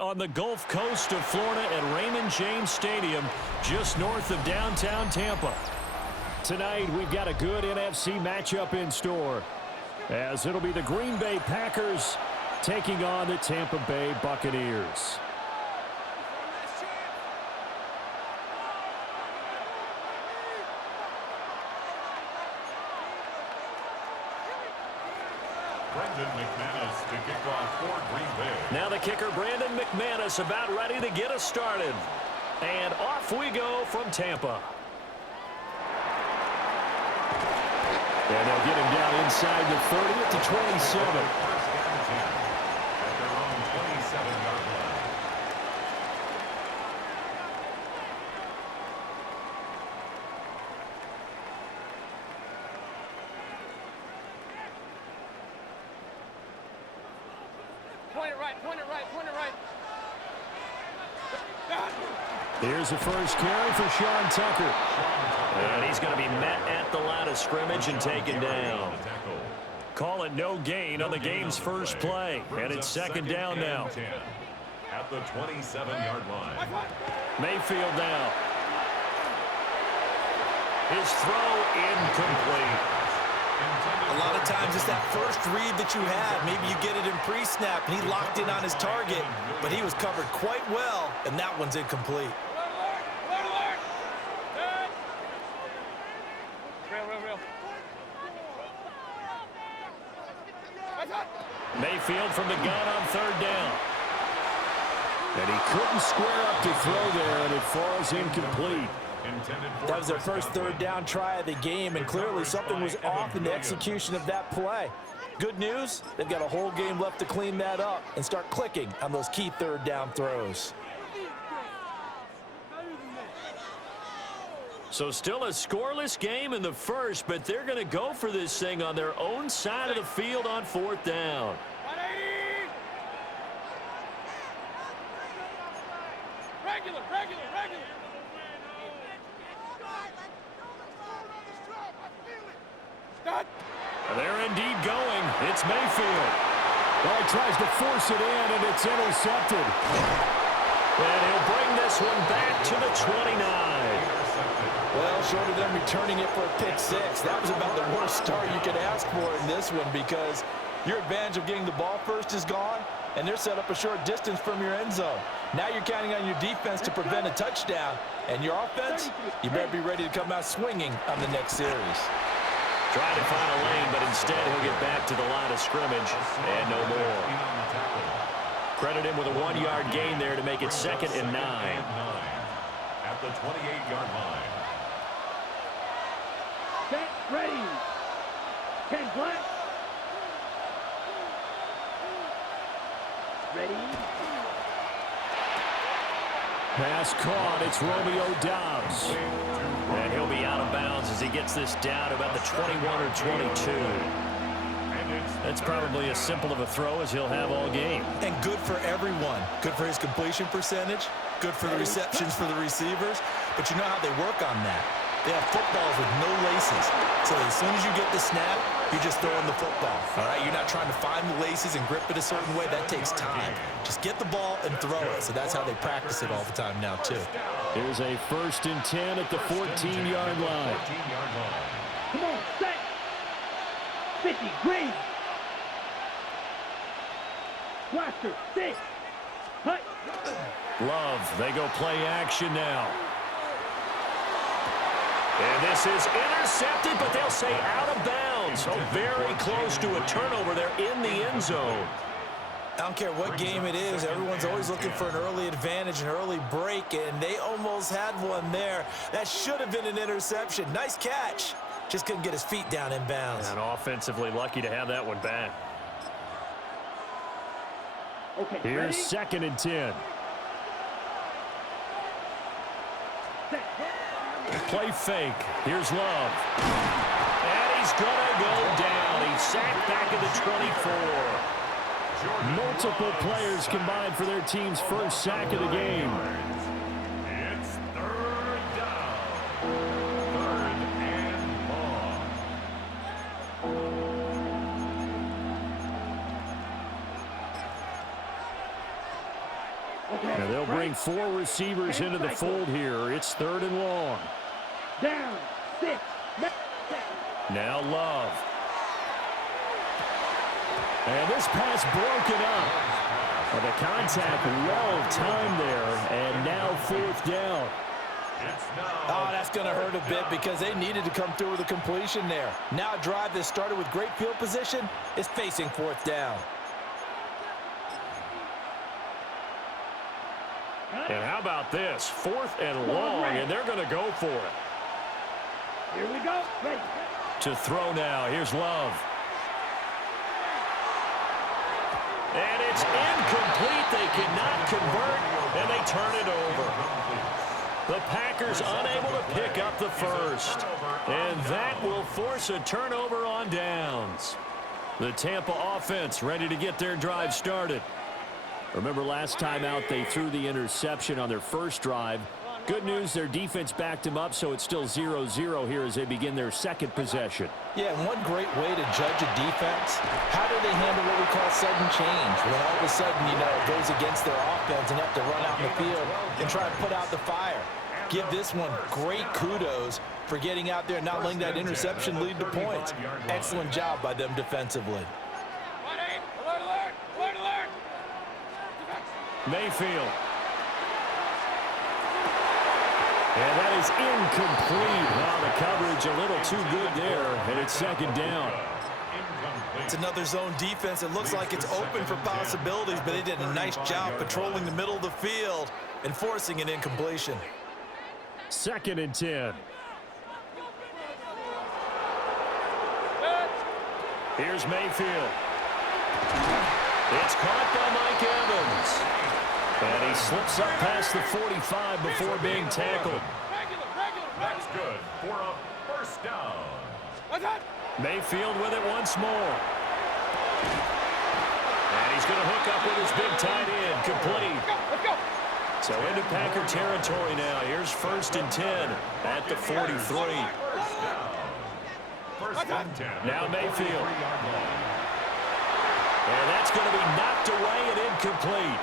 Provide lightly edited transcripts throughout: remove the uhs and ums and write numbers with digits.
On the Gulf Coast of Florida at Raymond James Stadium, just north of downtown Tampa. Tonight, we've got a good NFC matchup in store, as it'll be the Green Bay Packers taking on the Tampa Bay Buccaneers. To kick off for Green Bay. Now the kicker, Brandon McManus, about ready to get us started. And off we go from Tampa. And they'll get him down inside the 30 at the 27. At their own 27-yard line. Here's the first carry for Sean Tucker. And he's going to be met at the line of scrimmage and taken down. Call it no gain on the game's first play. And it's second down now. At the 27-yard line. Mayfield now. His throw incomplete. A lot of times it's that first read that you had. Maybe you get it in pre-snap, and he locked in on his target, but he was covered quite well, and that one's incomplete. Mayfield from the gun on third down. And he couldn't square up to throw there, and it falls incomplete. That was their first third down try of the game, and clearly something was off in the execution of that play. Good news, they've got a whole game left to clean that up and start clicking on those key third down throws. So still a scoreless game in the first, but they're going to go for this thing on their own side of the field on fourth down. Regular. They're indeed going. It's Mayfield. Well, he tries to force it in, and it's intercepted. And he'll bring this one back to the 29. Well, short of them returning it for a pick six, that was about the worst start you could ask for in this one, because your advantage of getting the ball first is gone, and they're set up a short distance from your end zone. Now you're counting on your defense to prevent a touchdown, and your offense, you better be ready to come out swinging on the next series. Trying to find a lane, but instead he'll get back to the line of scrimmage and no more. Credit him with a 1-yard gain there to make it 2nd and 9. At the 28-yard line. Set, ready. 10 black. Ready. Pass caught. It's Romeo Doubs. And he'll be out of bounds as he gets this down about the 21 or 22. That's probably as simple of a throw as he'll have all game. And good for everyone. Good for his completion percentage. Good for the receptions for the receivers. But you know how they work on that. They have footballs with no laces. So as soon as you get the snap, you're just throwing the football. All right, you're not trying to find the laces and grip it a certain way. That takes time. Just get the ball and throw it. So that's how they practice it all the time now, too. Here's a 1st and 10 at the 14-yard line. Come on, set. 50, green. Blaster, 6. Hut. Love, they go play action now. And this is intercepted, but they'll say out of bounds. So very close to a turnover there in the end zone. I don't care what game it is. Everyone's always looking for an early advantage, an early break, and they almost had one there. That should have been an interception. Nice catch. Just couldn't get his feet down in bounds. And offensively lucky to have that one back. Okay, here's ready? 2nd and 10. Play fake. Here's Love. And he's going to go down. He's sacked back at the 24. Multiple players combined for their team's first sack of the game. It's 3rd down. 3rd and long. And they'll bring 4 receivers into the fold here. It's 3rd and long. Down, 6. Now Love. And this pass broken up. Well, the contact well timed there, and now 4th down. Oh, that's going to hurt a bit because they needed to come through with a completion there. Now a drive that started with great field position is facing 4th down. And how about this? 4th and long, and they're going to go for it. Here we go. Ready. To throw now. Here's Love. And it's incomplete. They cannot convert, and they turn it over. The Packers unable to pick up the first. And that will force a turnover on downs. The Tampa offense ready to get their drive started. Remember last time out they threw the interception on their first drive. Good news, their defense backed them up, so it's still 0-0 here as they begin their second possession. Yeah, and one great way to judge a defense, how do they handle what we call sudden change? When all of a sudden, it goes against their offense and they have to run out in the field and try to put out the fire. Give this one great kudos for getting out there and not letting that interception lead to points. Excellent job by them defensively. Mayfield. And that is incomplete. Wow, the coverage a little too good there, and it's 2nd down. It's another zone defense. It looks like it's open for possibilities, but they did a nice job patrolling the middle of the field and forcing an incompletion. 2nd and 10. Here's Mayfield. It's caught by Mike Evans. And he slips up past the 45 before being tackled. That's good for a first down. Mayfield with it once more. And he's going to hook up with his big tight end, complete. So into Packer territory now. Here's 1st and 10 at the 43. First and 10. Now Mayfield. And that's going to be knocked away and incomplete.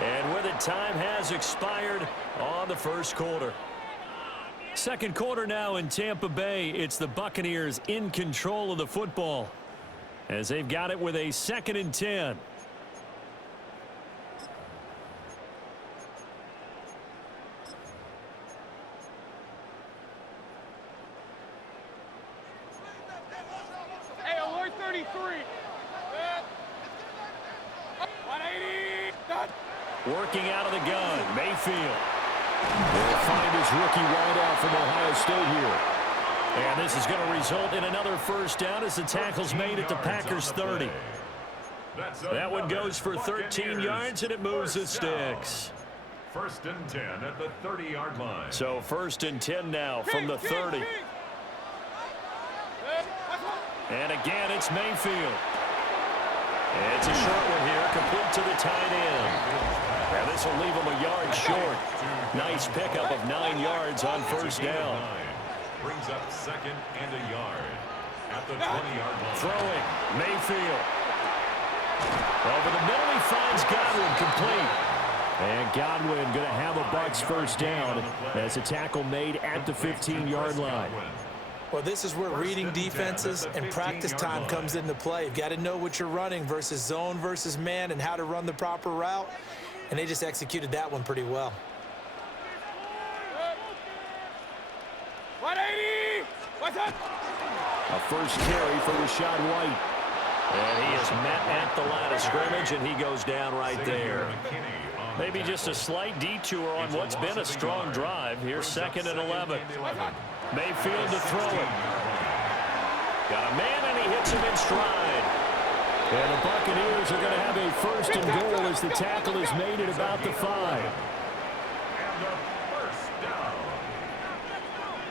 And with it, time has expired on the first quarter. Second quarter now in Tampa Bay. It's the Buccaneers in control of the football as they've got it with a 2nd and 10. Hey, alert 33. 180. Done. Working out of the gun, Mayfield. Will find his rookie wideout from Ohio State here. And this is going to result in another first down as the tackle's made at the Packers 30. That one goes for 13 yards, and it moves the sticks. 1st and 10 at the 30-yard line. So 1st and 10 now from the 30. And again, it's Mayfield. It's a short one here, complete to the tight end. And this will leave him a yard short. Nice pickup of 9 yards on first down. Brings up 2nd and a yard at the 20-yard line. Throwing, Mayfield. Over the middle, he finds Godwin complete. And Godwin going to have a Bucs first down as a tackle made at the 15-yard line. Well, this is where reading defenses and practice time comes into play. You've got to know what you're running versus zone versus man and how to run the proper route. And they just executed that one pretty well. 180. What's up? A first carry for Rashad White. And he is met at the line of scrimmage, and he goes down right there. Maybe just a slight detour on what's been a strong drive. Here's 2nd and 11. Mayfield to throw it. Got a man, and he hits him in stride. And the Buccaneers are going to have a 1st and goal as the tackle is made at about the 5. And a first down.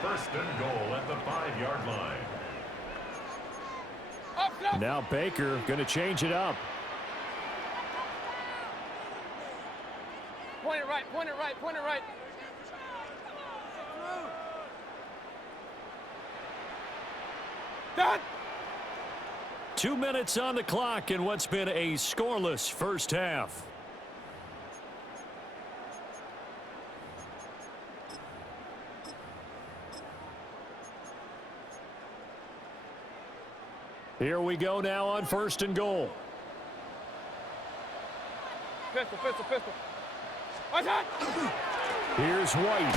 1st and goal at the 5-yard line. Now Baker going to change it up. Point it right, point it right, point it right. Done. 2 minutes on the clock in what's been a scoreless first half. Here we go now on 1st and goal. Pistol, pistol, pistol. What's that? Here's White.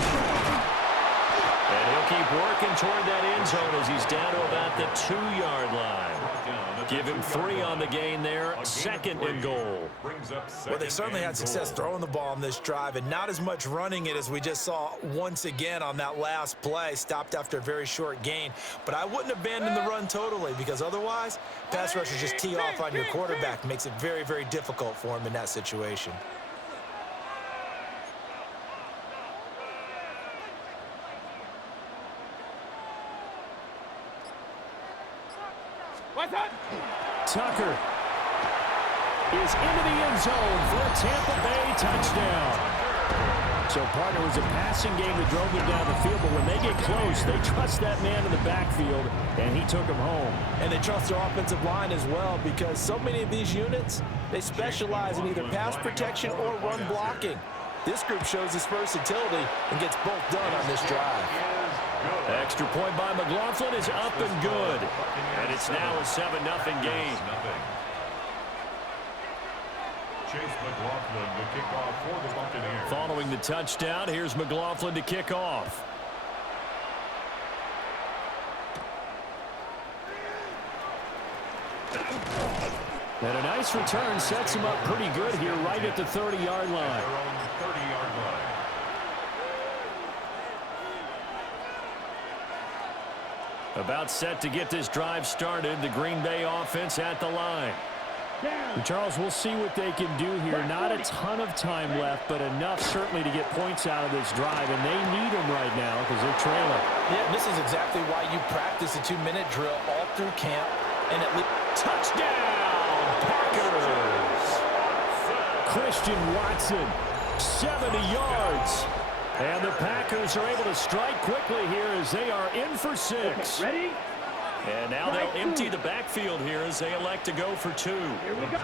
And he'll keep working toward that end zone as he's down to about the 2-yard line. Give him 3 on the gain there. 2nd and goal. Well, they certainly had success throwing the ball on this drive, and not as much running it as we just saw once again on that last play. Stopped after a very short gain. But I wouldn't abandon the run totally, because otherwise, pass rushers just tee off on your quarterback. Makes it very, very difficult for him in that situation. What's that? Tucker is into the end zone for a Tampa Bay touchdown. So, partner, it was a passing game that drove them down the field, but when they get close, they trust that man in the backfield, and he took him home. And they trust their offensive line as well, because so many of these units, they specialize in either pass protection or run blocking. This group shows its versatility and gets both done on this drive. Extra point by McLaughlin is up and good. And it's now a 7-0 game. Chase McLaughlin to kick off for the Buccaneers. Following the touchdown, here's McLaughlin to kick off. And a nice return sets him up pretty good here right at the 30-yard line. About set to get this drive started. The Green Bay offense at the line. And Charles, we'll see what they can do here. Not a ton of time left, but enough certainly to get points out of this drive. And they need them right now because they're trailing. Yeah, this is exactly why you practice a 2-minute drill all through camp. And at least touchdown, Packers! Christian Watson, 70 yards. And the Packers are able to strike quickly here as they are in for 6. Ready? And now they'll empty the backfield here as they elect to go for 2. Here we go.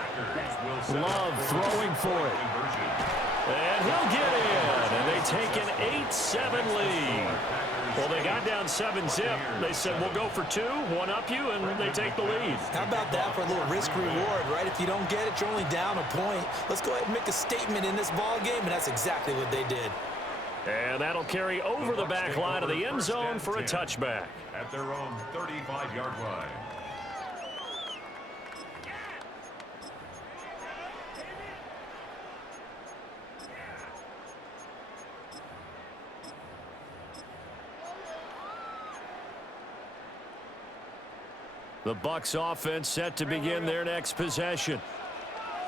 Love throwing for it. And he'll get in. And they take an 8-7 lead. Well, they got down 7-zip. They said, we'll go for 2, one up you, and they take the lead. How about that for a little risk-reward, right? If you don't get it, you're only down a point. Let's go ahead and make a statement in this ball game, and that's exactly what they did. And that'll carry over the back line of the end zone for a touchback. At their own 35-yard line. The Bucs offense set to begin their next possession.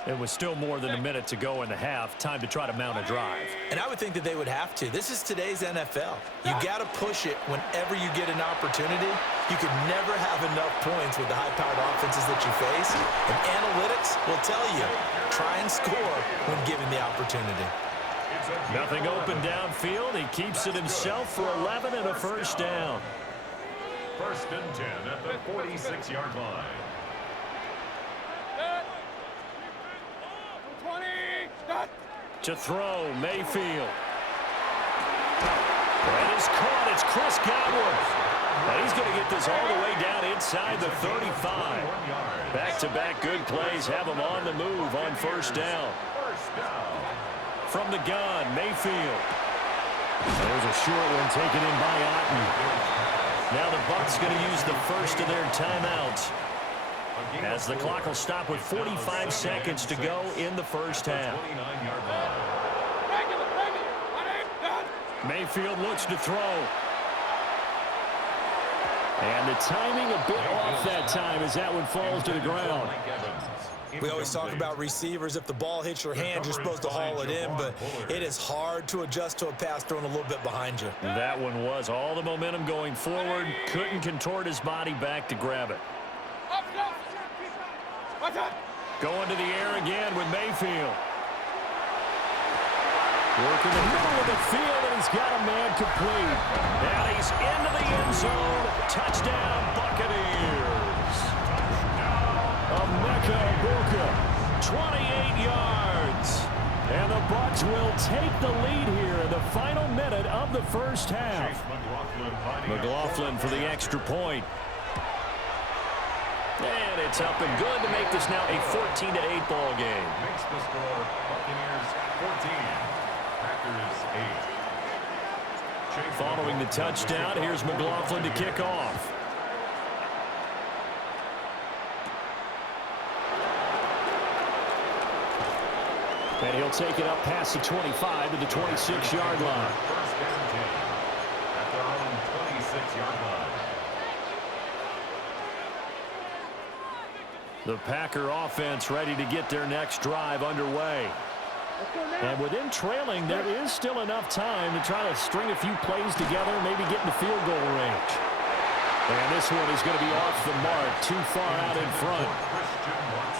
And with still more than a minute to go in the half, time to try to mount a drive. And I would think that they would have to. This is today's NFL. You got to push it whenever you get an opportunity. You could never have enough points with the high-powered offenses that you face. And analytics will tell you, try and score when given the opportunity. Nothing open downfield. He keeps it himself for 11 and a first down. 1st and 10 at the 46-yard line. 20. Stop. To throw, Mayfield. And it's caught. It's Chris Godwin. And he's going to get this all the way down inside the 35. Back-to-back good plays have him on the move on first down. From the gun, Mayfield. There's a short one taken in by Otten. Now the Bucs going to use the first of their timeouts, as the clock will stop with 45 seconds to go in the first half. Mayfield looks to throw. And the timing a bit off that time as that one falls to the ground. We always talk about receivers. If the ball hits your hand, you're supposed to haul it in, but it is hard to adjust to a pass thrown a little bit behind you. That one was all the momentum going forward. Couldn't contort his body back to grab it. Going to the air again with Mayfield. Working the middle of the field, and he's got a man complete. And he's into the end zone. Touchdown, Buccaneers. Emeka Egbuka, 28 yards. And the Bucs will take the lead here in the final minute of the first half. McLaughlin for the extra point. And it's up and good to make this now a 14-8 ball game. Makes the score Buccaneers 14, Packers 8. Following the touchdown, here's McLaughlin to kick off. And he'll take it up past the 25 to the 26-yard line. First down 10 at their own 26-yard line. The Packer offense ready to get their next drive underway. And with them trailing, there is still enough time to try to string a few plays together, maybe get in the field goal range. And this one is going to be off the mark, too far out in front.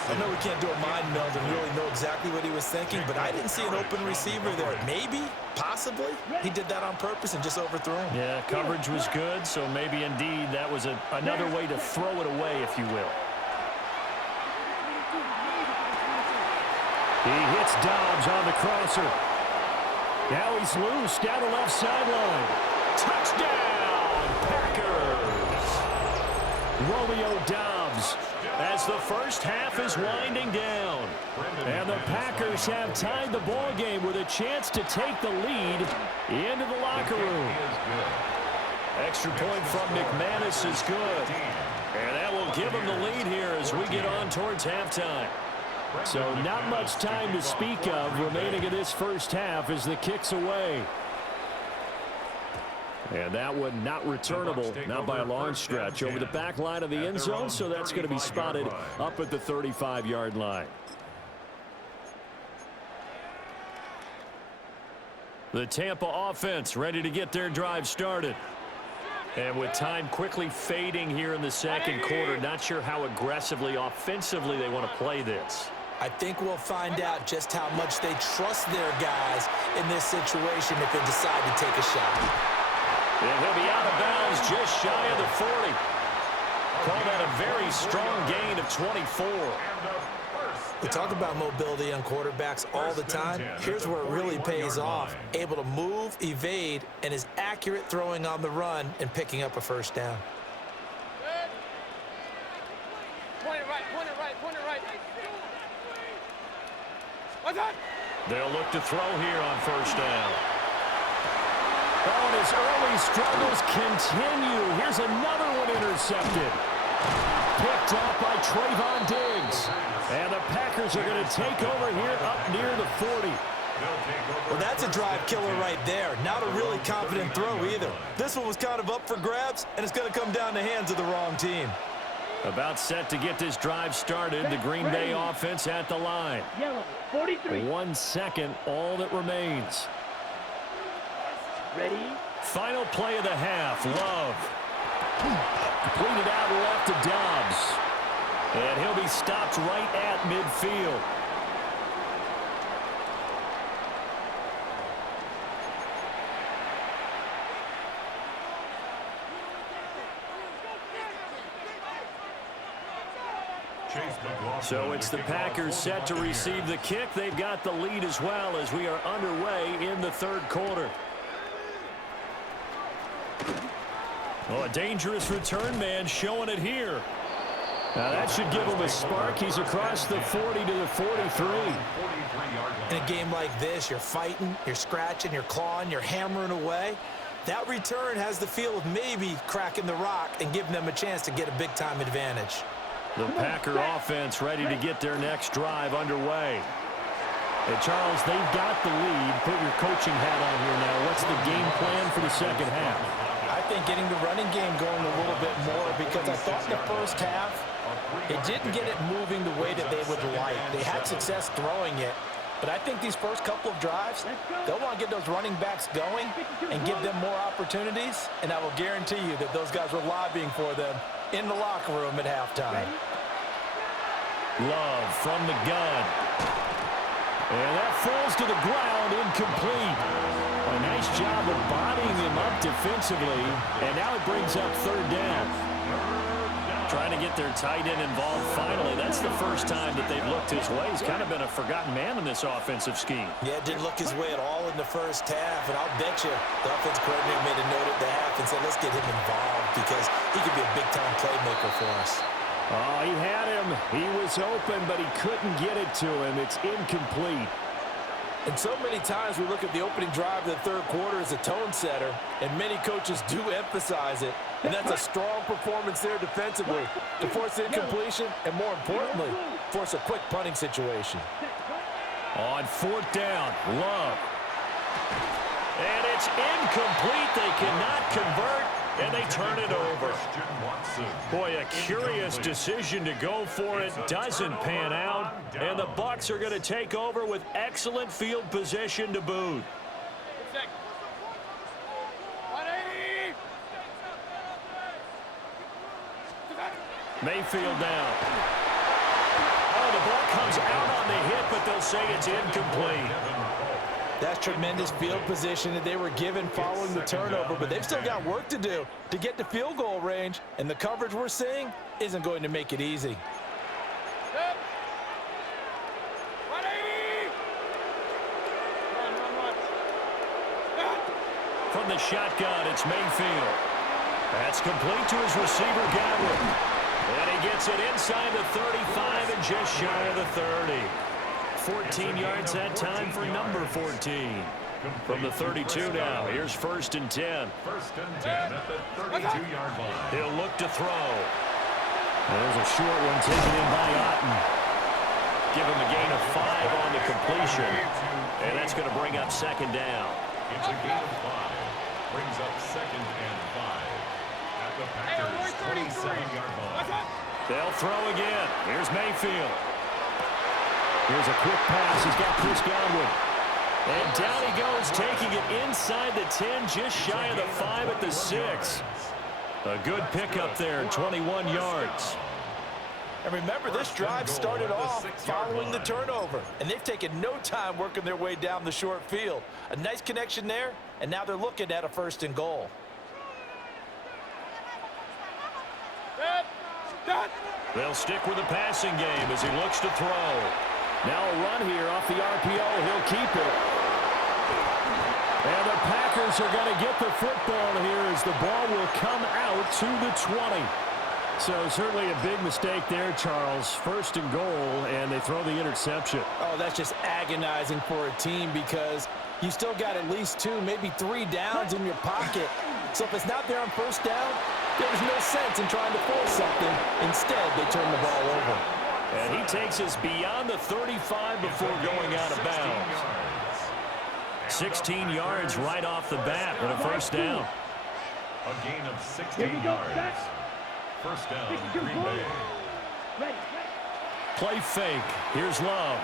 I know we can't do a mind meld and really know exactly what he was thinking, but I didn't see an open receiver there. Maybe, possibly, he did that on purpose and just overthrew him. Yeah, coverage was good, so maybe indeed that was another way to throw it away, if you will. He hits Dobbs on the crosser. Now he's loose down the left sideline. Touchdown, Packers! Romeo Dobbs as the first half is winding down. And the Packers have tied the ball game with a chance to take the lead into the locker room. Extra point from McManus is good. And that will give him the lead here as we get on towards halftime. So not much time to speak of remaining in this first half as the kick's away. And that one not returnable, not by a long stretch, over the back line of the end zone, so that's going to be spotted up at the 35-yard line. The Tampa offense ready to get their drive started. And with time quickly fading here in the second quarter, not sure how aggressively, offensively they want to play this. I think we'll find out just how much they trust their guys in this situation if they decide to take a shot. And he'll be out of bounds just shy of the 40. Call that a very strong gain of 24. We talk about mobility on quarterbacks all the time. Here's where it really pays off. Able to move, evade, and is accurate throwing on the run and picking up a first down. Point it right, point it right, point it right. What's that? They'll look to throw here on first down. Oh, and his early struggles continue. Here's another one intercepted. Picked up by Trayvon Diggs. And the Packers are going to take over here up near the 40. Well, that's a drive killer right there. Not a really confident throw either. This one was kind of up for grabs, and it's going to come down the hands of the wrong team. About set to get this drive started. The Green Bay offense at the line. Yellow, 43. 1 second, all that remains. Ready? Final play of the half. Love. Completed out left to Dobbs. And he'll be stopped right at midfield. So it's the Packers set to receive the kick. They've got the lead as well as we are underway in the third quarter. Oh, a dangerous return man showing it here. Now that should give him a spark. He's across the 40 to the 43. In a game like this, you're fighting, you're scratching, you're clawing, you're hammering away. That return has the feel of maybe cracking the rock and giving them a chance to get a big-time advantage. The Packer offense ready to get their next drive underway. And Charles, they've got the lead. Put your coaching hat on here now. What's the game plan for the second half? I think getting the running game going a little bit more, because I thought in the first half, it didn't get it moving the way that they would like. They had success throwing it. But I think these first couple of drives, they'll want to get those running backs going and give them more opportunities. And I will guarantee you that those guys were lobbying for them in the locker room at halftime. Love from the gun. And that falls to the ground, incomplete. A nice job of bodying him up defensively. And now it brings up third down. Trying to get their tight end involved finally. That's the first time that they've looked his way. He's kind of been a forgotten man in this offensive scheme. Yeah, it didn't look his way at all in the first half. And I'll bet you the offensive coordinator made a note at the half and said, let's get him involved because he could be a big-time playmaker for us. Oh, he had him. He was open, but he couldn't get it to him. It's incomplete. And so many times we look at the opening drive of the third quarter as a tone setter, and many coaches do emphasize it. And that's a strong performance there defensively to force incompletion and, more importantly, force a quick punting situation. On fourth down, Love. And it's incomplete. They cannot convert, and they turn it over. Boy, a curious decision to go for it. Doesn't pan out, and the Bucs are going to take over with excellent field position to boot. Mayfield down. Oh, the ball comes out on the hit, but they'll say it's incomplete. That's tremendous field position that they were given following the turnover, but they've still got work to do to get to field goal range, and the coverage we're seeing isn't going to make it easy. From the shotgun, it's Mayfield. That's complete to his receiver, Godwin. And he gets it inside the 35 and just shy of the 30. 14 yards that time for number 14. From the 32 now, here's 1st and 10. 1st and 10 at the 32-yard line. He'll look to throw. There's a short one taken in by Otten. Give him a gain of 5 on the completion. And that's going to bring up 2nd down. It's a gain of 5. Brings up 2nd and 5. At the Packers' 27-yard line. They'll throw again. Here's Mayfield. Here's a quick pass. He's got Chris Godwin. And down he goes, taking it inside the 10, just shy of the 5 at the 6. A good pickup there, 21 yards. And remember, this drive started off following the turnover, and they've taken no time working their way down the short field. A nice connection there, and now they're looking at a 1st and goal. They'll stick with the passing game as he looks to throw. Now a run here off the RPO. He'll keep it. And the Packers are going to get the football here as the ball will come out to the 20. So certainly a big mistake there, Charles. 1st and goal, and they throw the interception. Oh, that's just agonizing for a team because you still got at least 2, maybe 3 downs in your pocket. So if it's not there on 1st down, there's no sense in trying to force something. Instead, they turn the ball over. And he takes us beyond the 35 before going out of bounds. 16 yards right off the bat and a 1st down. A gain of 16 yards. 1st down, Green Bay. Ready. Play fake. Here's Love.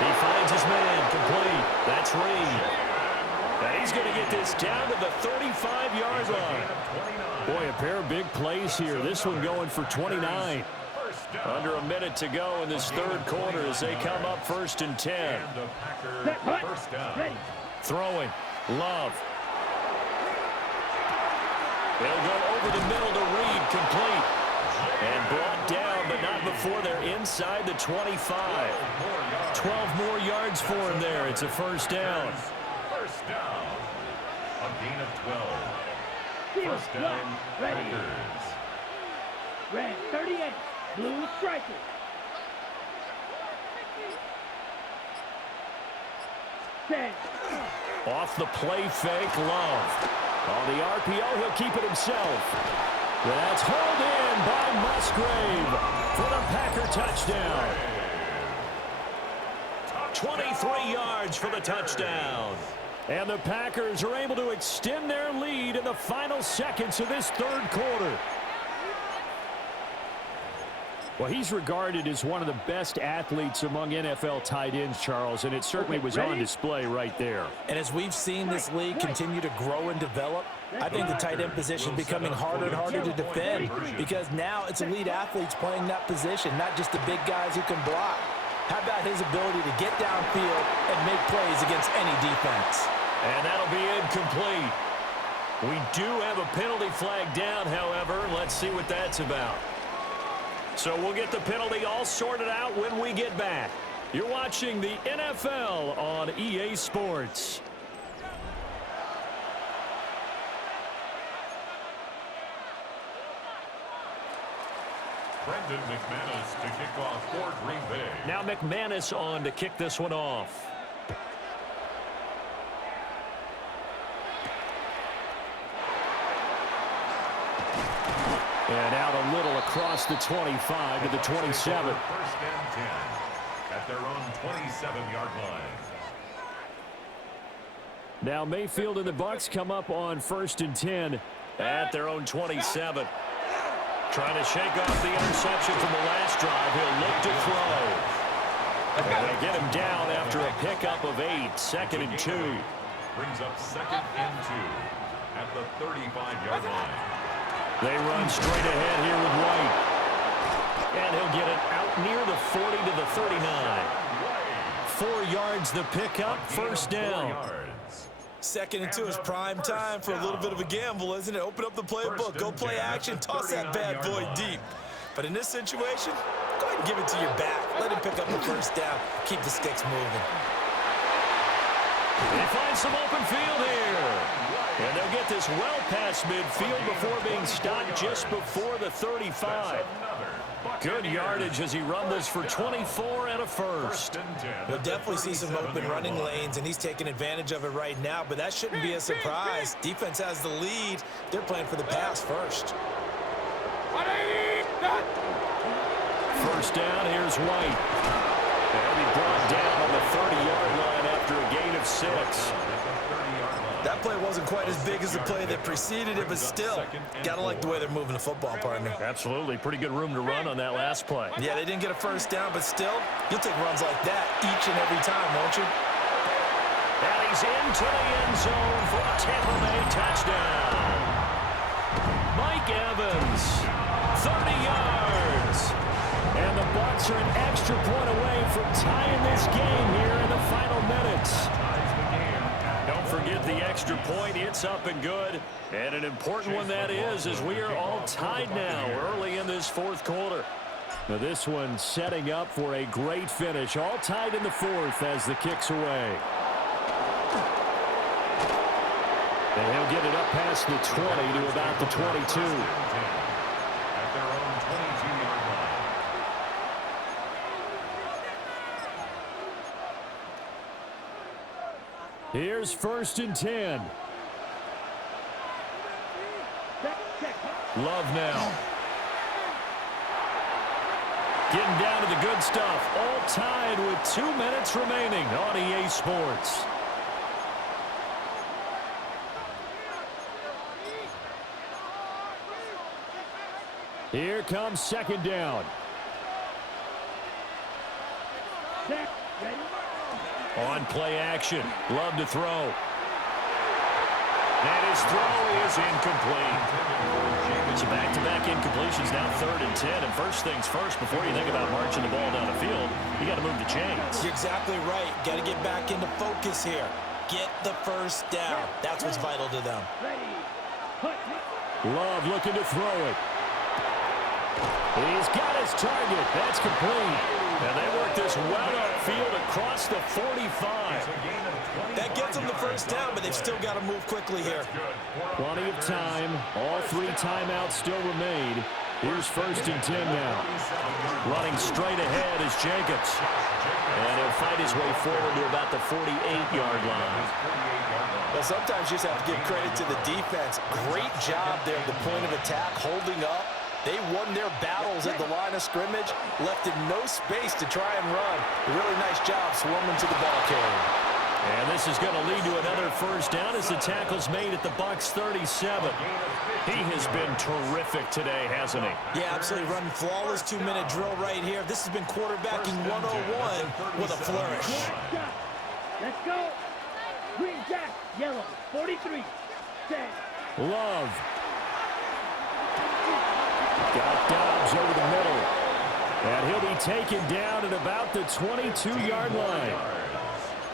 He finds his man complete. That's Reed. And he's going to get this down to the 35-yard line. Boy, a pair of big plays here. This one going for 29. Under a minute to go in this third quarter as they come up 1st and 10. First down. Throwing. Love. They'll go over the middle to Reed, complete. And brought down, but not before they're inside the 25. 12 more yards for him there. It's a 1st down. First down. A gain of 12. 1st down, Packers. Red 38. Blue striker. Set. Off the play fake, Love. On the RPO, he'll keep it himself. That's hauled in by Musgrave for the Packer touchdown. 23 yards for the touchdown. And the Packers are able to extend their lead in the final seconds of this third quarter. Well, he's regarded as one of the best athletes among NFL tight ends, Charles, and it certainly was on display right there. And as we've seen this league continue to grow and develop, I think the tight end position is becoming harder and harder to defend because now it's elite athletes playing that position, not just the big guys who can block. How about his ability to get downfield and make plays against any defense? And that'll be incomplete. We do have a penalty flag down, however. Let's see what that's about. So we'll get the penalty all sorted out when we get back. You're watching the NFL on EA Sports. Brendan McManus to kick off for Green Bay. Now McManus on to kick this one off. And out a little across the 25 to the 27. First and 10 at their own 27-yard line. Now Mayfield and the Bucs come up on 1st and 10 at their own 27. Trying to shake off the interception from the last drive. He'll look to throw. And they get him down after a pickup of 8. 2nd and 2. Brings up 2nd and 2 at the 35-yard line. They run straight ahead here with White. And he'll get it out near the 40 to the 39. 4 yards the pickup, first down. 2nd and 2 is prime time for a little bit of a gamble, isn't it? Open up the playbook, go play action, toss that bad boy deep. But in this situation, go ahead and give it to your back. Let him pick up the first down. Keep the sticks moving. They find some open field here. And they'll get this well past midfield before being stopped just before the 35. Good yardage as he rumbles for 24 and a first. We'll definitely see some open running lanes, and he's taking advantage of it right now, but that shouldn't be a surprise. Defense has the lead. They're playing for the pass first. First down, here's White. They'll be brought down on the 30-yard line after a gain of 6. That play wasn't quite as big as the play that preceded it, but still, gotta like the way they're moving the football, partner. Absolutely. Pretty good room to run on that last play. Yeah, they didn't get a first down, but still, you'll take runs like that each and every time, won't you? And he's into the end zone for a Tampa Bay touchdown. Mike Evans, 30 yards. And the Bucs are an extra point away from tying this game here in the final minutes. Don't forget the extra point. It's up and good. And an important one that is, as we are all tied now early in this 4th quarter. Now this one setting up for a great finish. All tied in the 4th as the kick's away. And he'll get it up past the 20 to about the 22. At their own 22-yard line. Here's 1st and 10. Love now. Getting down to the good stuff. All tied with 2 minutes remaining on EA Sports. Here comes 2nd down. On play action. Love to throw. And his throw is incomplete. So back-to-back incompletions, now 3rd and 10. And first things first, before you think about marching the ball down the field, you got to move the chains. You're exactly right. Got to get back into focus here. Get the first down. That's what's vital to them. Love looking to throw it. He's got his target. That's complete. And they work this well upfield across the 45. That gets them the first down, but they've still got to move quickly here. Plenty of time. All 3 timeouts still remain. Here's 1st and 10 now. Running straight ahead is Jacobs. And he'll fight his way forward to about the 48-yard line. Well, sometimes you just have to give credit to the defense. Great job there at the point of attack, holding up. They won their battles at the line of scrimmage, left in no space to try and run. A really nice job swarming to the ball carrier. And this is going to lead to another first down as the tackle's made at the Bucs 37. He has been terrific today, hasn't he? Yeah, absolutely. Running flawless 2-minute drill right here. This has been quarterbacking 101 with a flourish. Let's go. Green jack, yellow, 43. Set. Love. Got Dobbs over the middle. And he'll be taken down at about the 22-yard line.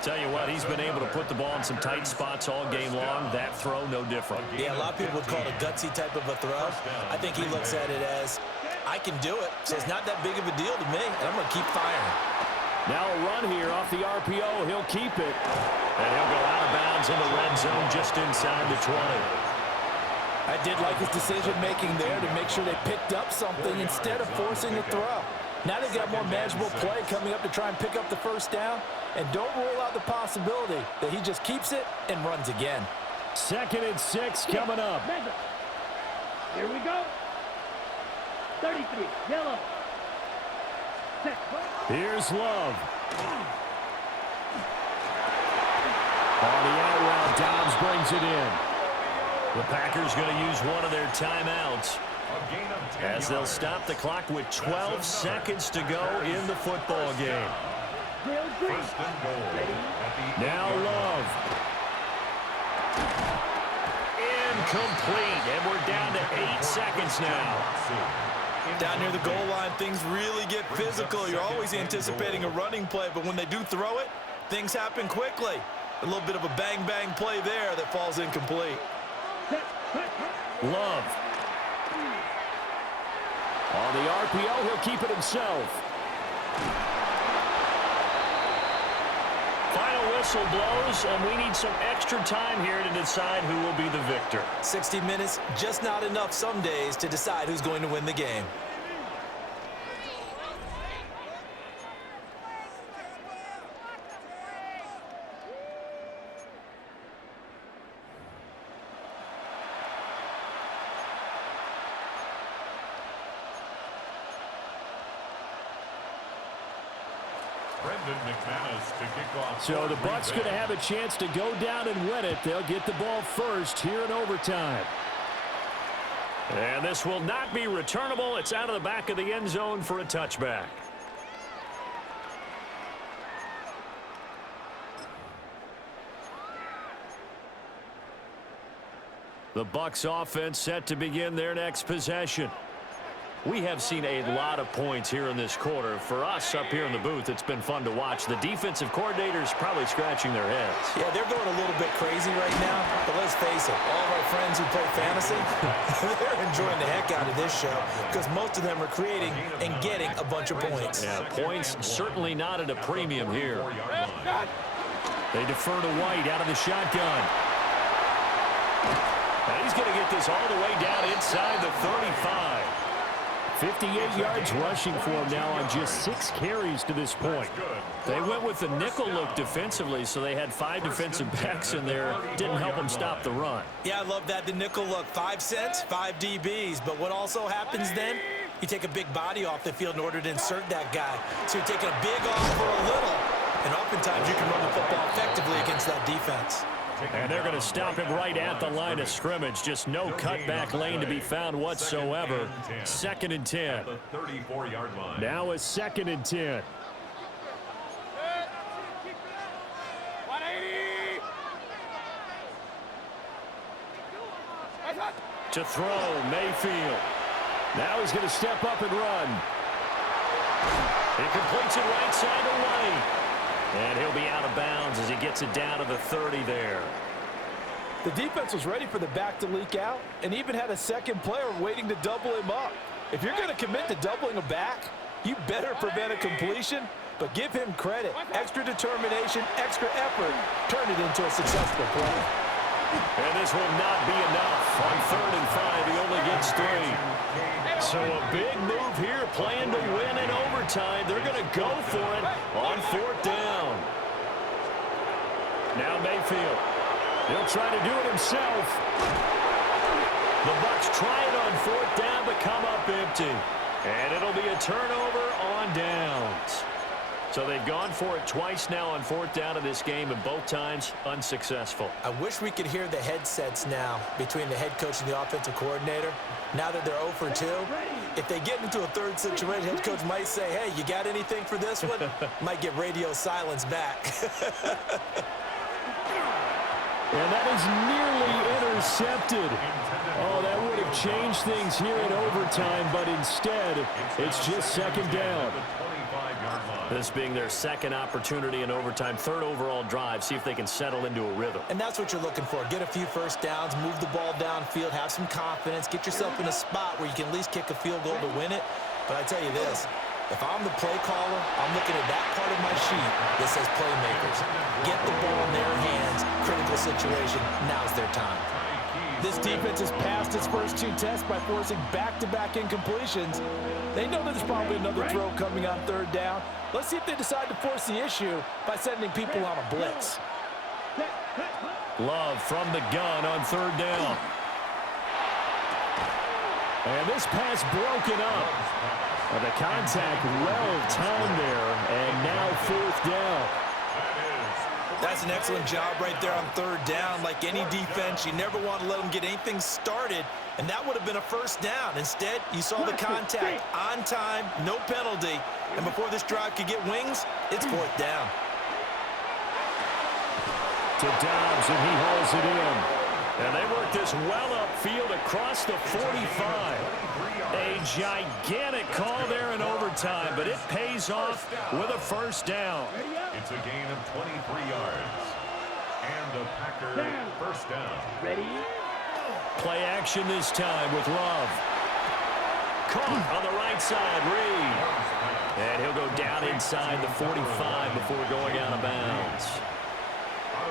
Tell you what, he's been able to put the ball in some tight spots all game long. That throw, no different. Yeah, a lot of people would call it a gutsy type of a throw. I think he looks at it as, I can do it, so it's not that big of a deal to me, and I'm going to keep firing. Now a run here off the RPO. He'll keep it. And he'll go out of bounds in the red zone just inside the 20. I did like his decision-making there to make sure they picked up something instead of forcing the throw. Now they've got more manageable play coming up to try and pick up the first down. And don't rule out the possibility that he just keeps it and runs again. 2nd and 6 coming up. Here we go. 33, yellow. Set. Here's Love. On the out route, Dobbs brings it in. The Packers going to use one of their timeouts as they'll stop the clock with 12 seconds to go in the football game. Now Love. Incomplete, and we're down to 8 seconds now. Down near the goal line, things really get physical. You're always anticipating a running play, but when they do throw it, things happen quickly. A little bit of a bang-bang play there that falls incomplete. Love. On the RPO, he'll keep it himself. Final whistle blows, and we need some extra time here to decide who will be the victor. 60 minutes, just not enough some days to decide who's going to win the game. So the Bucs going to have a chance to go down and win it. They'll get the ball first here in overtime. And this will not be returnable. It's out of the back of the end zone for a touchback. The Bucs offense set to begin their next possession. We have seen a lot of points here in this quarter. For us up here in the booth, it's been fun to watch. The defensive coordinators probably scratching their heads. Yeah, they're going a little bit crazy right now, but let's face it, all of our friends who play fantasy, they're enjoying the heck out of this show because most of them are creating and getting a bunch of points. Yeah, points certainly not at a premium here. They defer to White out of the shotgun. And he's going to get this all the way down inside the 35. 58 yards rushing for him now on just 6 carries to this point. They went with the nickel look defensively, so they had 5 defensive backs in there. Didn't help them stop the run. Yeah, I love that, the nickel look. 5 cents, 5 DBs. But what also happens then, you take a big body off the field in order to insert that guy. So you're taking a big off for a little. And oftentimes you can run the football effectively against that defense. And they're going to stop him right at the line of scrimmage. Just no cutback lane to be found whatsoever. 2nd and 10. Now a 2nd and 10. To throw, Mayfield. Now he's going to step up and run. He completes it right side away. And he'll be out of bounds as he gets it down to the 30 there. The defense was ready for the back to leak out and even had a second player waiting to double him up. If you're going to commit to doubling a back, you better prevent a completion, but give him credit. Extra determination, extra effort, turn it into a successful play. And this will not be enough. On 3rd and 5, he only gets 3. So a big move here, playing to win in overtime. They're going to go for it on 4th down. Now Mayfield. He'll try to do it himself. The Bucs try it on 4th down, but come up empty. And it'll be a turnover on downs. So they've gone for it twice now on 4th down in this game, and both times unsuccessful. I wish we could hear the headsets now between the head coach and the offensive coordinator. Now that they're 0 for 2, if they get into a third situation, head coach might say, hey, you got anything for this one? Might get radio silence back. And that is nearly intercepted. Oh, that would have changed things here in overtime, but instead, it's just 2nd down. This being their 2nd opportunity in overtime, 3rd overall drive, see if they can settle into a rhythm. And that's what you're looking for. Get a few first downs, move the ball downfield, have some confidence, get yourself in a spot where you can at least kick a field goal to win it. But I tell you this, if I'm the play caller, I'm looking at that part of my sheet that says playmakers. Get the ball in their hands, critical situation, now's their time. This defense has passed its first 2 tests by forcing back-to-back incompletions. They know there's probably another throw coming on 3rd down. Let's see if they decide to force the issue by sending people on a blitz. Love from the gun on 3rd down. And this pass broken up. The contact well timed there, and now 4th down. That's an excellent job right there on 3rd down. Like any defense, you never want to let them get anything started, and that would have been a 1st down. Instead, you saw the contact on time, no penalty, and before this drive could get wings, it's 4th down. To Dobbs, and he hauls it in. And they work this well upfield across the 45. A gigantic call there in overtime, but it pays off with a 1st down. It's a gain of 23 yards. And a Packer 1st down. Ready? Play action this time with Love. Caught on the right side, Reed. And he'll go down inside the 45 before going out of bounds.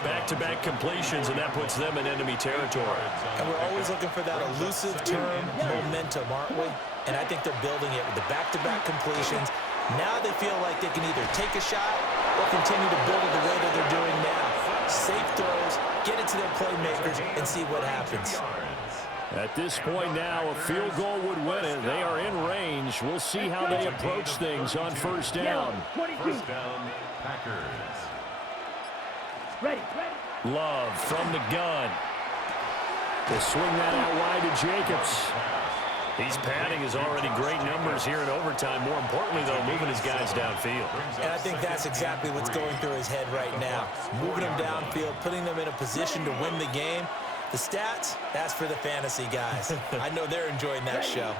Back-to-back completions, and that puts them in enemy territory. And we're always looking for that elusive term, momentum, aren't we? And I think they're building it with the back-to-back completions. Now they feel like they can either take a shot or continue to build it the way that they're doing now. Safe throws, get it to their playmakers, and see what happens. At this point now, a field goal would win it. They are in range. We'll see how they approach things on 1st down. 1st down, Packers. Ready. Love from the gun. They swing that out wide to Jacobs. He's padding his already great numbers here in overtime. More importantly, though, moving his guys downfield. And I think that's exactly what's going through his head right now. Moving them downfield, putting them in a position to win the game. The stats, that's for the fantasy guys. I know they're enjoying that show.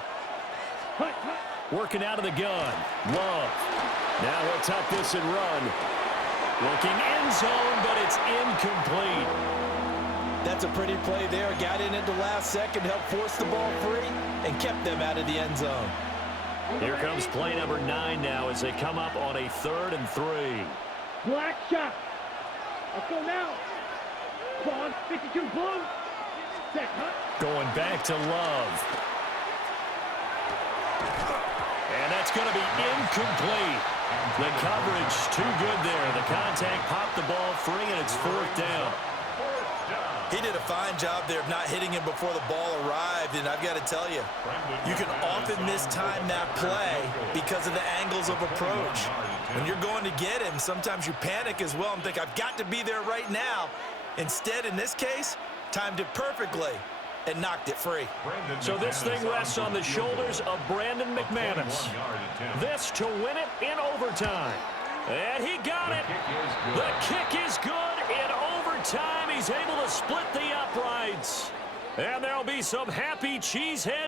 Working out of the gun. Love. Now he'll tuck this and run. Looking end zone, but it's incomplete. That's a pretty play there. Got in at the last second, helped force the ball free, and kept them out of the end zone. Here comes play number 9 now as they come up on a 3rd and 3. Black shot. Let's go now. Clause 52 blue. Set, Going back to Love. And that's going to be incomplete. The coverage too good there. The contact popped the ball free, and it's 4th down. He did a fine job there of not hitting him before the ball arrived, and I've got to tell you, you can often mistime that play because of the angles of approach. When you're going to get him, sometimes you panic as well and think, I've got to be there right now. Instead, in this case, timed it perfectly and knocked it free. So this thing rests on the shoulders of Brandon McManus. This to win it in overtime. And he got it. The kick is good in overtime. He's able to split the uprights. And there'll be some happy cheeseheads.